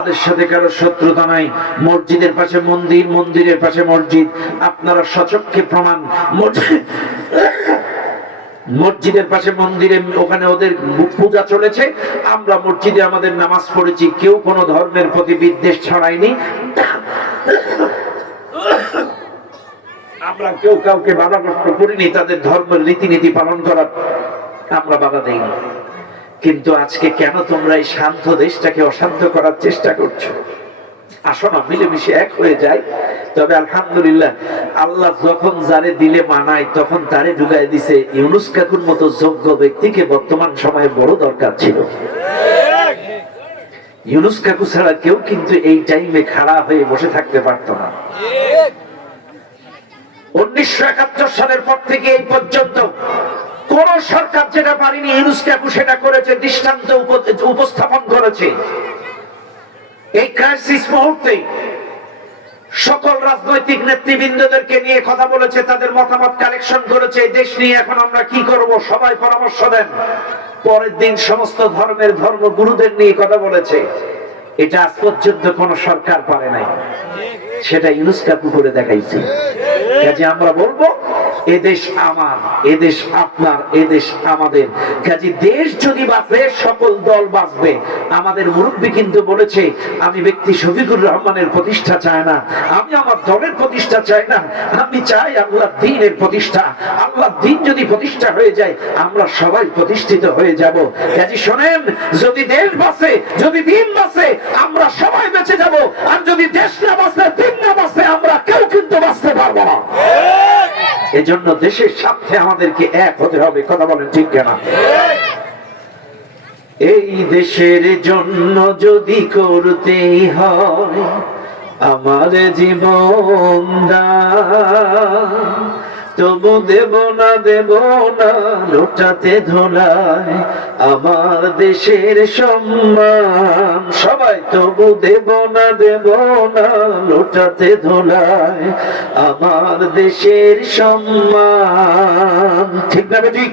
আমাদের সাথে কারো শত্রুতা নাই। মসজিদের পাশে মন্দির, মন্দিরের পাশে মসজিদ, আপনারা সচক্ষে প্রমাণ। মসজিদের পাশে মন্দিরে ওখানে ওদের পূজা চলেছে, আমরা মসজিদে আমাদের নামাজ পড়েছি, কেউ কোনো ধর্মের প্রতি বিদ্বেষ ছড়ায়নি। আমরা কেউ কাউকে বাধাগ্রস্ত করিনি তাদের ধর্মের রীতিনীতি পালন করার, আমরা বাধা দেইনি। কিন্তু আজকে কেন তোমরা এই শান্ত দেশটাকে অশান্ত করার চেষ্টা করছো? আসো না, মিলেমিশে এক হয়ে যায়। তবে আলহামদুলিল্লাহ, আল্লাহ যখন যারে দিলে মানায় তখন তারে ঢুকাই দিছে। ইউনুস কাকুর মতো যোগ্য ব্যক্তিকে বর্তমান সময়ে বড় দরকার ছিল। ইউনুস কাকু ছাড়া কেউ কিন্তু এই টাইমে খাড়া হয়ে বসে থাকতে পারত না। 1971 সালের পর থেকে এই পর্যন্ত কোন সরকার যেটা পারেনি, ইউনুস কাকু সেটা করেছে, দৃষ্টান্ত উপস্থাপন করেছে। এই ক্রাইসিস মুহূর্তে সকল রাজনৈতিক নেতৃবৃন্দদেরকে নিয়ে কথা বলেছে, তাদের মতামত কালেকশন করেছে। এই দেশ নিয়ে এখন আমরা কি করব, সবাই পরামর্শ দেন। পরের দিন সমস্ত ধর্মের ধর্মগুরুদের নিয়ে কথা বলেছে। এটা আজ পর্যন্ত কোন সরকার পারে নাই, সেটা ইউনুস কাকু করে দেখাইছে। কাজে আমরা বলবো, এদেশ আমার, এদেশ আপনার, এদেশ আমাদের। কাজে দেশ যদি বাঁচে সকল দল বাঁচবে। আমাদের মুরব্বী কিন্তু বলেছে, আমি ব্যক্তি শফিকুর রহমানের প্রতিষ্ঠা চাই না, আমি আমার দলের প্রতিষ্ঠা চাই না, আমি চাই আল্লাহর দ্বীনের প্রতিষ্ঠা। আল্লাহর দ্বীন যদি প্রতিষ্ঠা হয়ে যায়, আমরা সবাই প্রতিষ্ঠিত হয়ে যাব। কাজে শোনেন, যদি দেশ বাঁচে, যদি দ্বীন বাঁচে, আমরা সবাই বেঁচে যাব। আর যদি দেশ না বাঁচে, দ্বীন না বাঁচে, আমরা কেউ কিন্তু বাঁচতে পারবো না। এজন্য দেশের স্বার্থে আমাদেরকে এক হতে হবে। কথা বলেন ঠিক কিনা? এই দেশের জন্য যদি করতেই হয় আমার জীবন দান, তবু দেব না, দেব না লোটাতে ধোলায় আমার দেশের সম্মান। সবাই তবু দেব না, দেব না লোটাতে ধোলায় আমার দেশের সম্মান। ঠিক না ঠিক?